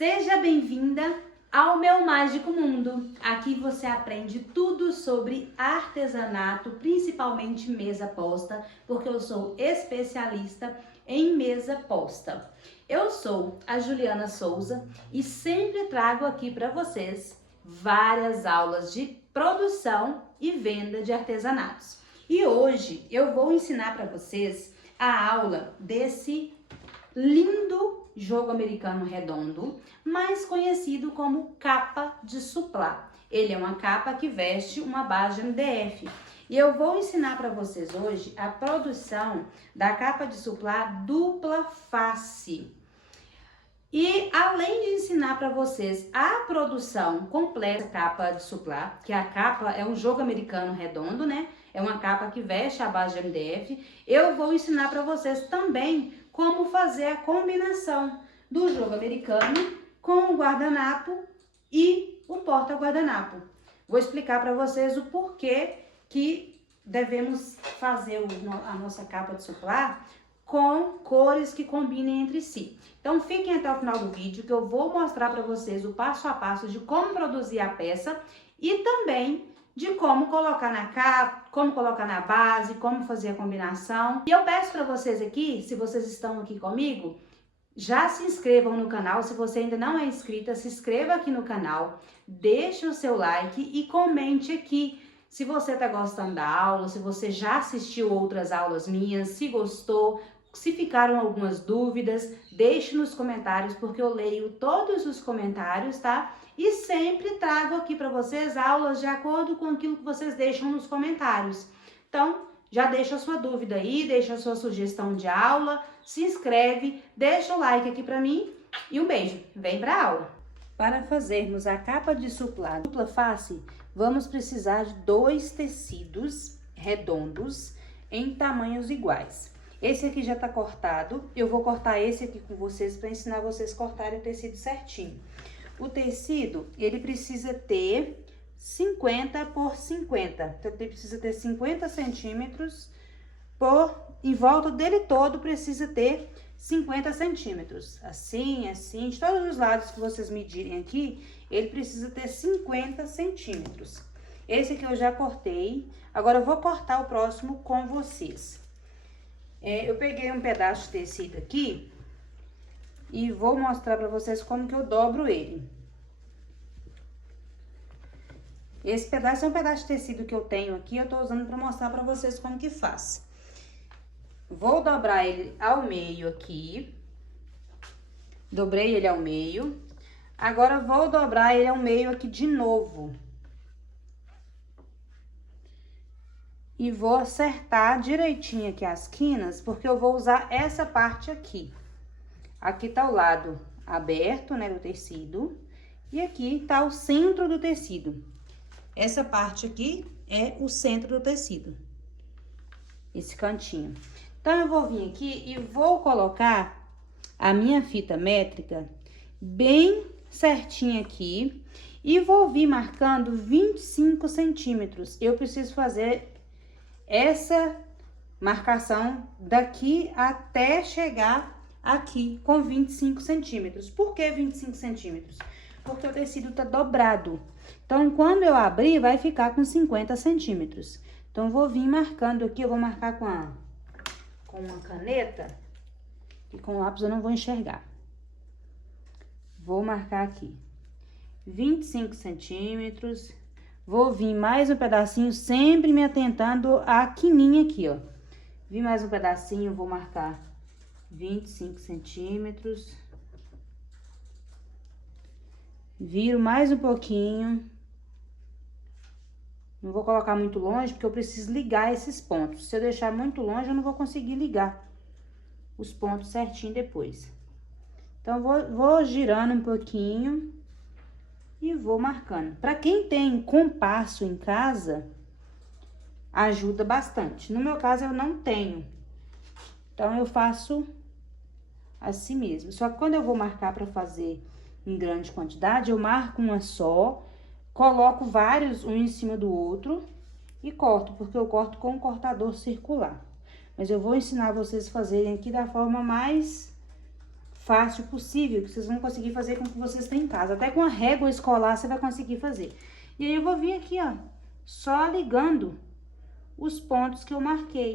Seja bem-vinda ao meu mágico mundo. Aqui você aprende tudo sobre artesanato, principalmente mesa posta, porque eu sou especialista em mesa posta. Eu sou a Juliana Souza e sempre trago aqui para vocês várias aulas de produção e venda de artesanatos. E hoje eu vou ensinar para vocês a aula desse lindo jogo americano redondo, mais conhecido como capa de suplá. Ele é uma capa que veste uma base de MDF. E eu vou ensinar para vocês hoje a produção da capa de suplá dupla face. E além de ensinar para vocês a produção completa da capa de suplá, que a capa é um jogo americano redondo, né? É uma capa que veste a base de MDF. Eu vou ensinar para vocês também como fazer a combinação do jogo americano com o guardanapo e o porta-guardanapo. Vou explicar para vocês o porquê que devemos fazer a nossa capa de suplá com cores que combinem entre si. Então fiquem até o final do vídeo que eu vou mostrar para vocês o passo a passo de como produzir a peça e também de como colocar na capa, como colocar na base, como fazer a combinação. E eu peço para vocês aqui, se vocês estão aqui comigo, já se inscrevam no canal. Se você ainda não é inscrita, se inscreva aqui no canal, deixe o seu like e comente aqui se você está gostando da aula, se você já assistiu outras aulas minhas, se gostou, se ficaram algumas dúvidas, deixe nos comentários, porque eu leio todos os comentários, tá? E sempre trago aqui para vocês aulas de acordo com aquilo que vocês deixam nos comentários. Então, já deixa a sua dúvida aí, deixa a sua sugestão de aula, se inscreve, deixa o like aqui para mim e um beijo. Vem pra aula! Para fazermos a capa de suplá dupla face, vamos precisar de 2 tecidos redondos em tamanhos iguais. Esse aqui já tá cortado, eu vou cortar esse aqui com vocês para ensinar vocês a cortarem o tecido certinho. O tecido, ele precisa ter 50 por 50, então ele precisa ter 50 centímetros em volta dele todo precisa ter 50 centímetros. Assim, assim, de todos os lados que vocês medirem aqui, ele precisa ter 50 centímetros. Esse aqui eu já cortei, agora eu vou cortar o próximo com vocês. Eu peguei um pedaço de tecido aqui e vou mostrar pra vocês como que eu dobro ele. Esse pedaço é um pedaço de tecido que eu tenho aqui, eu tô usando pra mostrar pra vocês como que faz. Vou dobrar ele ao meio aqui. Dobrei ele ao meio. Agora, vou dobrar ele ao meio aqui de novo. E vou acertar direitinho aqui as quinas, porque eu vou usar essa parte aqui. Aqui tá o lado aberto, né, do tecido. E aqui tá o centro do tecido. Essa parte aqui é o centro do tecido. Esse cantinho. Então, eu vou vir aqui e vou colocar a minha fita métrica bem certinha aqui. E vou vir marcando 25 centímetros. Eu preciso fazer essa marcação daqui até chegar aqui com 25 centímetros. Por que 25 centímetros? Porque o tecido tá dobrado. Então, quando eu abrir, vai ficar com 50 centímetros. Então, eu vou vir marcando aqui, eu vou marcar com uma caneta, e com o lápis eu não vou enxergar. Vou marcar aqui 25 centímetros. Vou vir mais um pedacinho, sempre me atentando à quininha aqui, ó. Vim mais um pedacinho, vou marcar 25 centímetros. Viro mais um pouquinho. Não vou colocar muito longe, porque eu preciso ligar esses pontos. Se eu deixar muito longe, eu não vou conseguir ligar os pontos certinho depois. Então, vou girando um pouquinho e vou marcando. Para quem tem compasso em casa, ajuda bastante. No meu caso, eu não tenho. Então, eu faço assim mesmo. Só que quando eu vou marcar para fazer em grande quantidade, eu marco uma só, coloco vários um em cima do outro e corto, porque eu corto com um cortador circular. Mas eu vou ensinar vocês a fazerem aqui da forma mais fácil possível, que vocês vão conseguir fazer com o que vocês têm em casa. Até com a régua escolar você vai conseguir fazer. E aí eu vou vir aqui, ó, só ligando os pontos que eu marquei.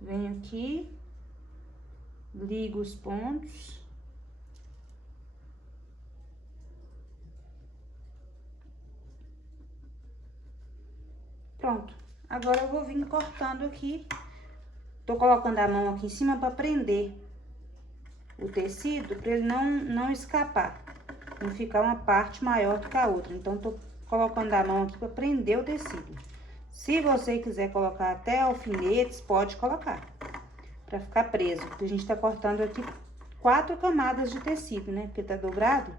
Venho aqui, ligo os pontos. Pronto. Agora eu vou vir cortando aqui. Tô colocando a mão aqui em cima para prender o tecido, para ele não escapar. Não ficar uma parte maior do que a outra. Então, tô colocando a mão aqui para prender o tecido. Se você quiser colocar até alfinetes, pode colocar. Para ficar preso. Porque a gente tá cortando aqui 4 camadas de tecido, né? Porque tá dobrado.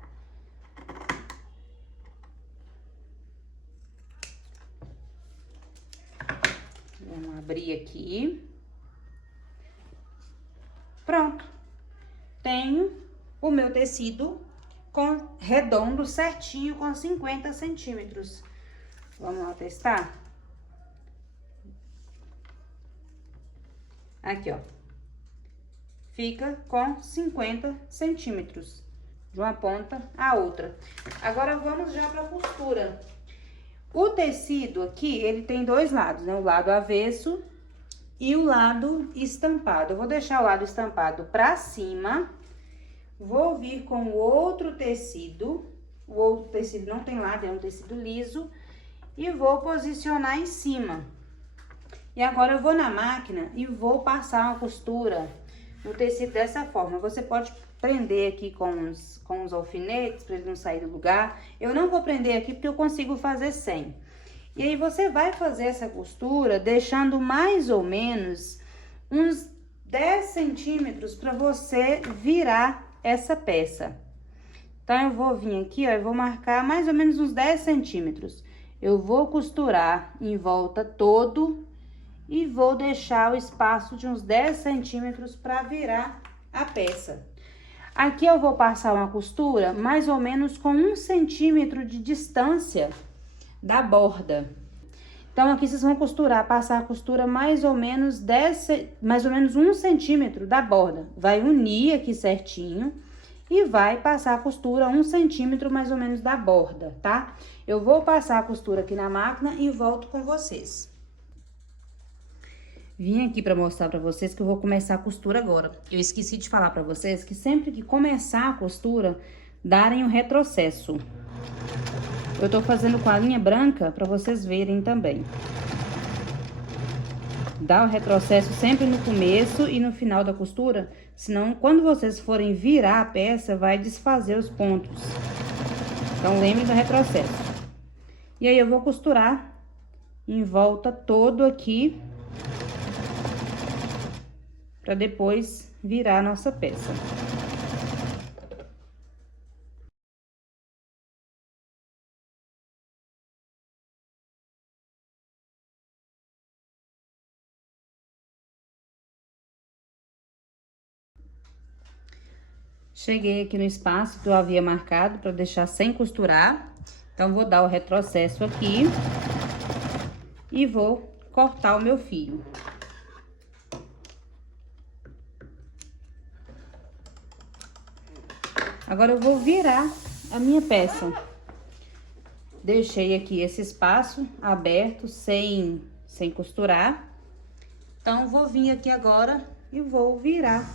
Vamos abrir aqui. Pronto. Tenho o meu tecido redondo certinho com 50 centímetros. Vamos lá testar? Aqui, ó. Fica com 50 centímetros de uma ponta à outra. Agora, vamos já pra costura. O tecido aqui, ele tem 2 lados, né? O lado avesso e o lado estampado. Eu vou deixar o lado estampado pra cima. Vou vir com o outro tecido. O outro tecido não tem lado, é um tecido liso. E vou posicionar em cima. E agora eu vou na máquina e vou passar uma costura no tecido dessa forma. Você pode prender aqui com os alfinetes para ele não sair do lugar. Eu não vou prender aqui porque eu consigo fazer sem. E aí você vai fazer essa costura deixando mais ou menos uns 10 centímetros para você virar essa peça. Então, eu vou vir aqui, ó, eu vou marcar mais ou menos uns 10 centímetros. Eu vou costurar em volta todo e vou deixar o espaço de uns 10 centímetros para virar a peça. Aqui eu vou passar uma costura mais ou menos com 1 centímetro de distância da borda. Então, aqui vocês vão costurar, passar a costura mais ou menos 1 centímetro da borda. Vai unir aqui certinho e vai passar a costura 1 centímetro mais ou menos da borda, tá? Eu vou passar a costura aqui na máquina e volto com vocês. Vim aqui pra mostrar pra vocês que eu vou começar a costura agora. Eu esqueci de falar pra vocês que sempre que começar a costura, darem um retrocesso. Eu tô fazendo com a linha branca pra vocês verem também. Dá o retrocesso sempre no começo e no final da costura, senão quando vocês forem virar a peça, vai desfazer os pontos. Então, lembre do retrocesso. E aí, eu vou costurar em volta todo aqui, para depois virar a nossa peça. Cheguei aqui no espaço que eu havia marcado para deixar sem costurar. Então, vou dar o retrocesso aqui e vou cortar o meu fio. Agora, eu vou virar a minha peça. Deixei aqui esse espaço aberto, sem costurar. Então, vou vir aqui agora e vou virar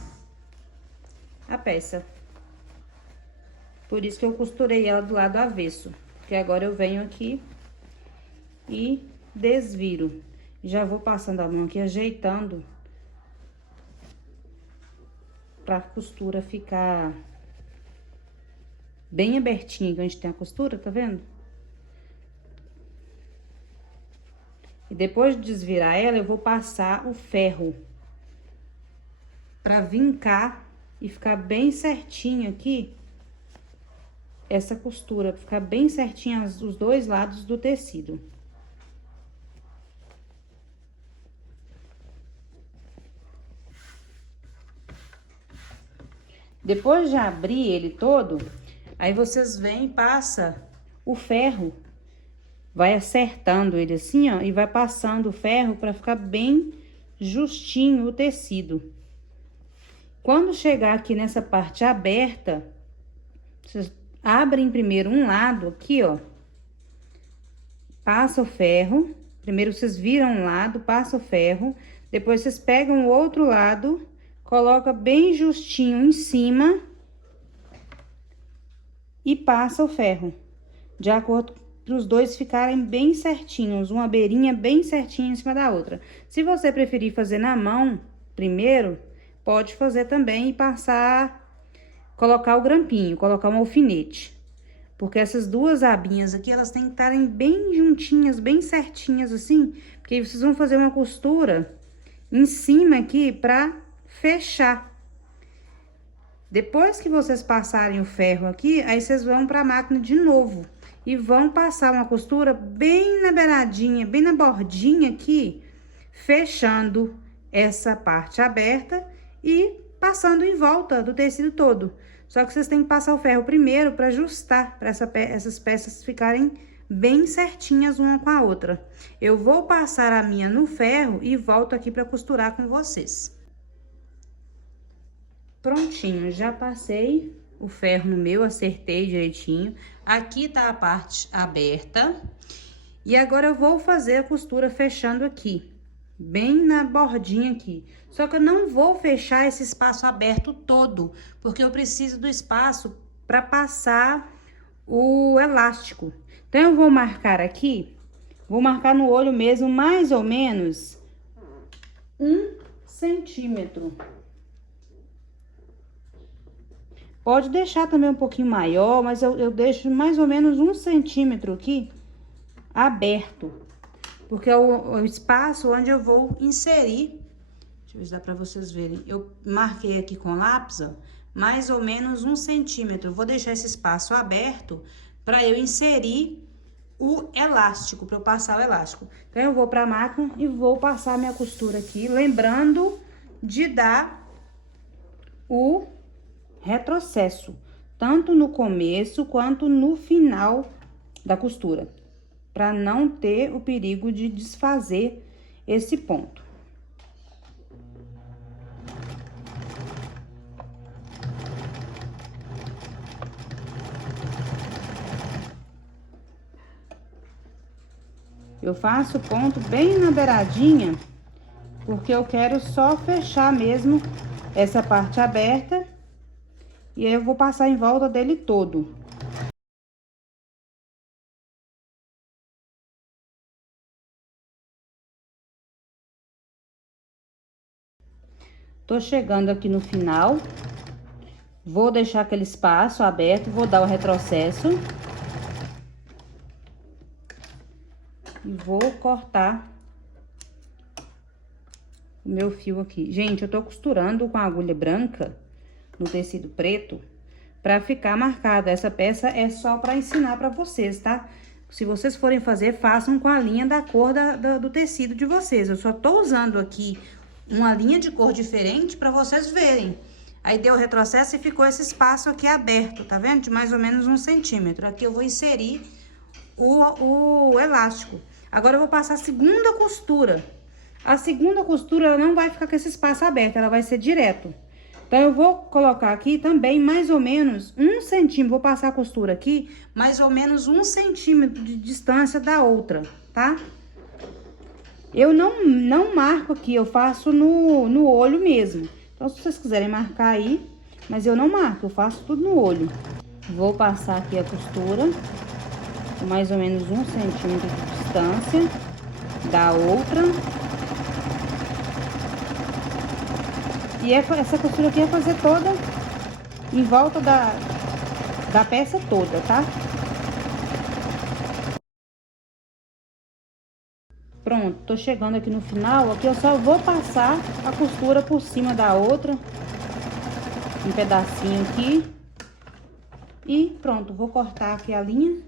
a peça. Por isso que eu costurei ela do lado avesso. Porque agora eu venho aqui e desviro. Já vou passando a mão aqui, ajeitando pra costura ficar bem abertinha, que a gente tem a costura, tá vendo? E depois de desvirar ela, eu vou passar o ferro pra vincar e ficar bem certinho aqui essa costura, pra ficar bem certinho os 2 lados do tecido. Depois de abrir ele todo, aí vocês vêm e passa o ferro, vai acertando ele assim, ó, e vai passando o ferro pra ficar bem justinho o tecido. Quando chegar aqui nessa parte aberta, vocês abrem primeiro um lado aqui, ó. Passa o ferro. Primeiro vocês viram um lado, passa o ferro. Depois vocês pegam o outro lado, coloca bem justinho em cima e passa o ferro. De acordo para os dois ficarem bem certinhos, uma beirinha bem certinha em cima da outra. Se você preferir fazer na mão primeiro, pode fazer também e passar, colocar o grampinho, colocar um alfinete. Porque essas duas abinhas aqui, elas têm que estarem bem juntinhas, bem certinhas assim, porque aí vocês vão fazer uma costura em cima aqui pra fechar. Depois que vocês passarem o ferro aqui, aí vocês vão pra máquina de novo e vão passar uma costura bem na beiradinha, bem na bordinha aqui, fechando essa parte aberta e passando em volta do tecido todo. Só que vocês têm que passar o ferro primeiro para ajustar, para essas peças ficarem bem certinhas uma com a outra. Eu vou passar a minha no ferro e volto aqui para costurar com vocês. Prontinho, já passei o ferro no meu, acertei direitinho. Aqui tá a parte aberta. E agora eu vou fazer a costura fechando aqui, bem na bordinha aqui. Só que eu não vou fechar esse espaço aberto todo, porque eu preciso do espaço para passar o elástico. Então, eu vou marcar aqui, vou marcar no olho mesmo, mais ou menos 1 centímetro. Pode deixar também um pouquinho maior, mas eu deixo mais ou menos 1 centímetro aqui aberto, porque é o espaço onde eu vou inserir. Deixa eu ver se dá pra vocês verem. Eu marquei aqui com lápis, ó, mais ou menos 1 centímetro. Eu vou deixar esse espaço aberto para eu inserir o elástico, para eu passar o elástico. Então, eu vou pra máquina e vou passar minha costura aqui, lembrando de dar o retrocesso, tanto no começo quanto no final da costura, para não ter o perigo de desfazer esse ponto. Eu faço o ponto bem na beiradinha, porque eu quero só fechar mesmo essa parte aberta, e aí eu vou passar em volta dele todo. Tô chegando aqui no final, vou deixar aquele espaço aberto, vou dar o retrocesso. E vou cortar o meu fio aqui. Gente, eu tô costurando com a agulha branca no tecido preto pra ficar marcada. Essa peça é só pra ensinar pra vocês, tá? Se vocês forem fazer, façam com a linha da cor do tecido de vocês. Eu só tô usando aqui uma linha de cor diferente pra vocês verem. Aí deu o retrocesso e ficou esse espaço aqui aberto, tá vendo? De mais ou menos 1 centímetro. Aqui eu vou inserir o elástico. Agora, eu vou passar a segunda costura. A segunda costura, ela não vai ficar com esse espaço aberto, ela vai ser direto. Então, eu vou colocar aqui também mais ou menos 1 centímetro. Vou passar a costura aqui, mais ou menos 1 centímetro de distância da outra, tá? Eu não marco aqui, eu faço no olho mesmo. Então, se vocês quiserem marcar aí, mas eu não marco, eu faço tudo no olho. Vou passar aqui a costura com mais ou menos 1 centímetro de distância da outra. E essa costura aqui é fazer toda em volta da peça toda, tá? Pronto, tô chegando aqui no final. Aqui eu só vou passar a costura por cima da outra, um pedacinho aqui. E pronto, vou cortar aqui a linha.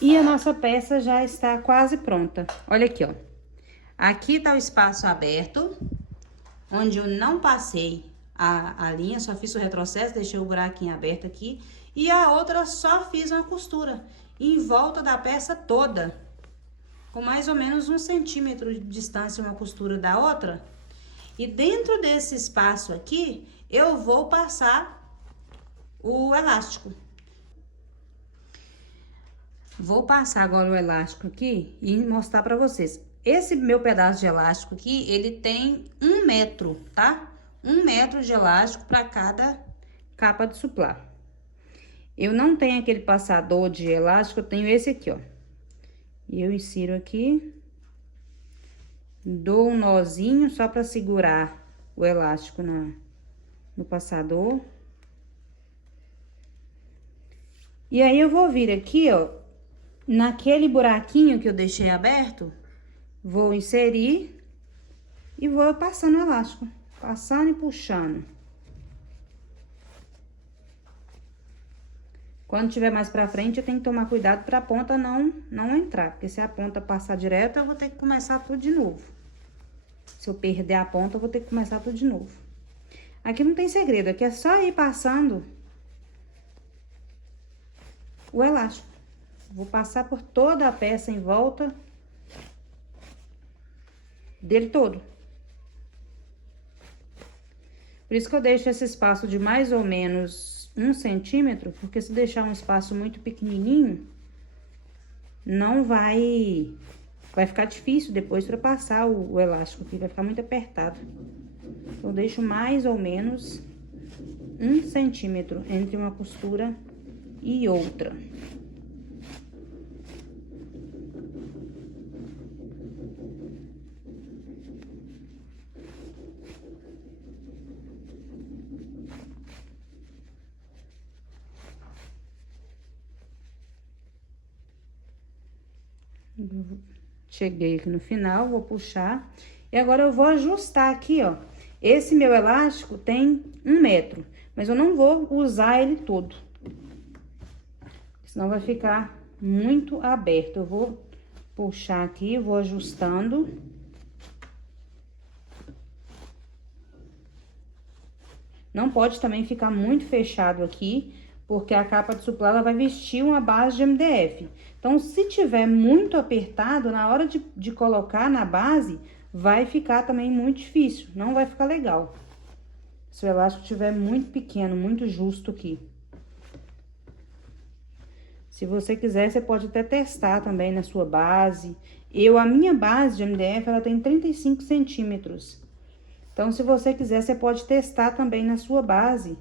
E a nossa peça já está quase pronta. Olha aqui, ó. Aqui tá o espaço aberto, onde eu não passei a linha, só fiz o retrocesso, deixei o buraquinho aberto aqui. E a outra só fiz uma costura. em volta da peça toda, com mais ou menos 1 centímetro de distância uma costura da outra. E dentro desse espaço aqui, eu vou passar o elástico. Vou passar agora o elástico aqui e mostrar pra vocês. Esse meu pedaço de elástico aqui, ele tem 1 metro, tá? 1 metro de elástico para cada capa de suplá. Eu não tenho aquele passador de elástico, eu tenho esse aqui, ó. E eu insiro aqui, dou um nozinho só para segurar o elástico no passador. E aí, eu vou vir aqui, ó, naquele buraquinho que eu deixei aberto, vou inserir e vou passando o elástico, passando e puxando. Quando tiver mais pra frente, eu tenho que tomar cuidado pra ponta não entrar, porque se a ponta passar direto, eu vou ter que começar tudo de novo. Se eu perder a ponta, eu vou ter que começar tudo de novo. Aqui não tem segredo, aqui é só ir passando o elástico. Vou passar por toda a peça em volta dele todo. Por isso que eu deixo esse espaço de mais ou menos 1 centímetro, porque se deixar um espaço muito pequenininho, não vai ficar difícil depois para passar o elástico aqui, vai ficar muito apertado. Eu deixo mais ou menos 1 centímetro entre uma costura e outra. Cheguei aqui no final, vou puxar. E agora eu vou ajustar aqui, ó. Esse meu elástico tem 1 metro, mas eu não vou usar ele todo, senão vai ficar muito aberto. Eu vou puxar aqui, vou ajustando. Não pode também ficar muito fechado aqui, porque a capa de suplá ela vai vestir uma base de MDF. Então, se tiver muito apertado, na hora de colocar na base, vai ficar também muito difícil, não vai ficar legal. Se o elástico estiver muito pequeno, muito justo aqui. Se você quiser, você pode até testar também na sua base. A minha base de MDF, ela tem 35 centímetros. Então, se você quiser, você pode testar também na sua base.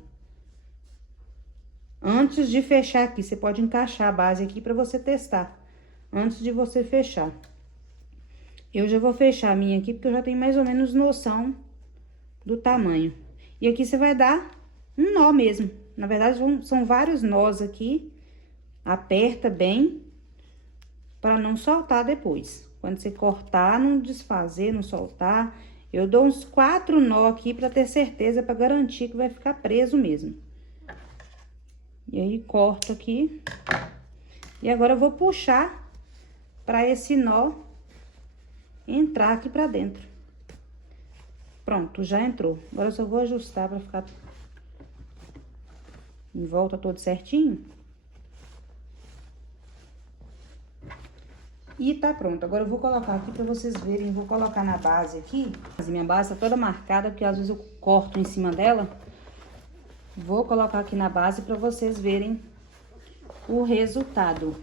Antes de fechar aqui, você pode encaixar a base aqui para você testar, antes de você fechar. Eu já vou fechar a minha aqui, porque eu já tenho mais ou menos noção do tamanho. E aqui você vai dar um nó mesmo. Na verdade, são vários nós aqui. Aperta bem, para não soltar depois. Quando você cortar, não desfazer, não soltar. Eu dou uns 4 nó aqui para ter certeza, para garantir que vai ficar preso mesmo. E aí, corto aqui. E agora eu vou puxar para esse nó entrar aqui pra dentro. Pronto, já entrou. Agora eu só vou ajustar para ficar em volta todo certinho. E tá pronto. Agora eu vou colocar aqui para vocês verem. Vou colocar na base aqui. A minha base tá toda marcada, porque às vezes eu corto em cima dela. Vou colocar aqui na base para vocês verem o resultado.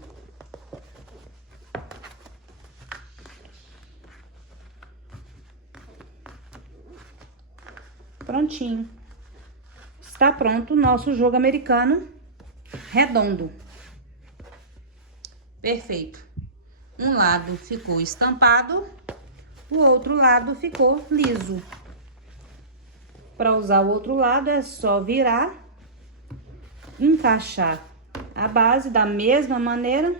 Prontinho. Está pronto o nosso jogo americano redondo. Perfeito. Um lado ficou estampado, o outro lado ficou liso. Para usar o outro lado, é só virar, encaixar a base da mesma maneira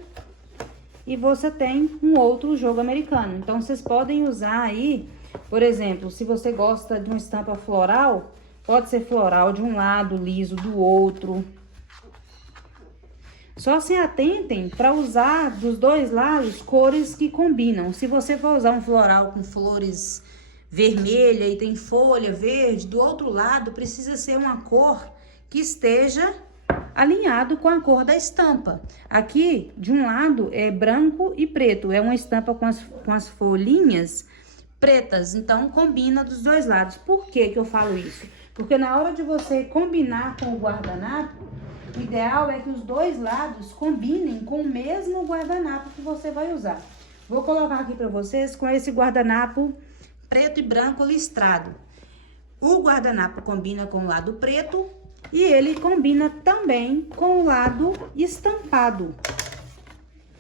e você tem um outro jogo americano. Então, vocês podem usar aí, por exemplo, se você gosta de uma estampa floral, pode ser floral de um lado, liso do outro. Só se atentem para usar dos dois lados cores que combinam. Se você for usar um floral com flores vermelha e tem folha verde, do outro lado precisa ser uma cor que esteja alinhado com a cor da estampa. Aqui, de um lado, é branco e preto, é uma estampa com as folhinhas pretas, então combina dos dois lados. Por que que eu falo isso? Porque na hora de você combinar com o guardanapo, o ideal é que os dois lados combinem com o mesmo guardanapo que você vai usar. Vou colocar aqui para vocês com esse guardanapo preto e branco listrado. O guardanapo combina com o lado preto e ele combina também com o lado estampado.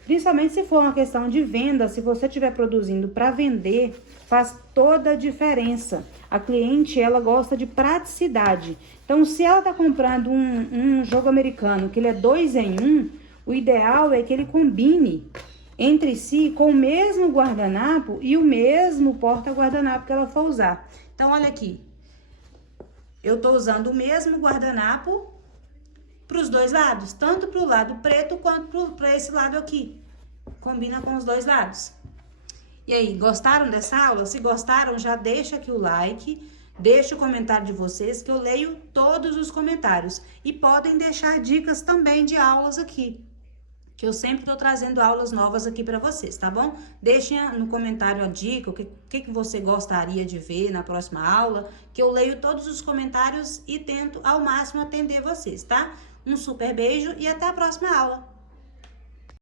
Principalmente se for uma questão de venda, se você estiver produzindo para vender, faz toda a diferença. A cliente, ela gosta de praticidade. Então, se ela tá comprando um jogo americano, que ele é 2 em 1, o ideal é que ele combine entre si com o mesmo guardanapo e o mesmo porta-guardanapo que ela for usar. Então, olha aqui. Eu tô usando o mesmo guardanapo para os dois lados, tanto para o lado preto quanto para esse lado aqui. Combina com os dois lados. E aí, gostaram dessa aula? Se gostaram, já deixa aqui o like, deixa o comentário de vocês, que eu leio todos os comentários. E podem deixar dicas também de aulas aqui, que eu sempre tô trazendo aulas novas aqui para vocês, tá bom? Deixem no comentário a dica, o que você gostaria de ver na próxima aula, que eu leio todos os comentários e tento ao máximo atender vocês, tá? Um super beijo e até a próxima aula!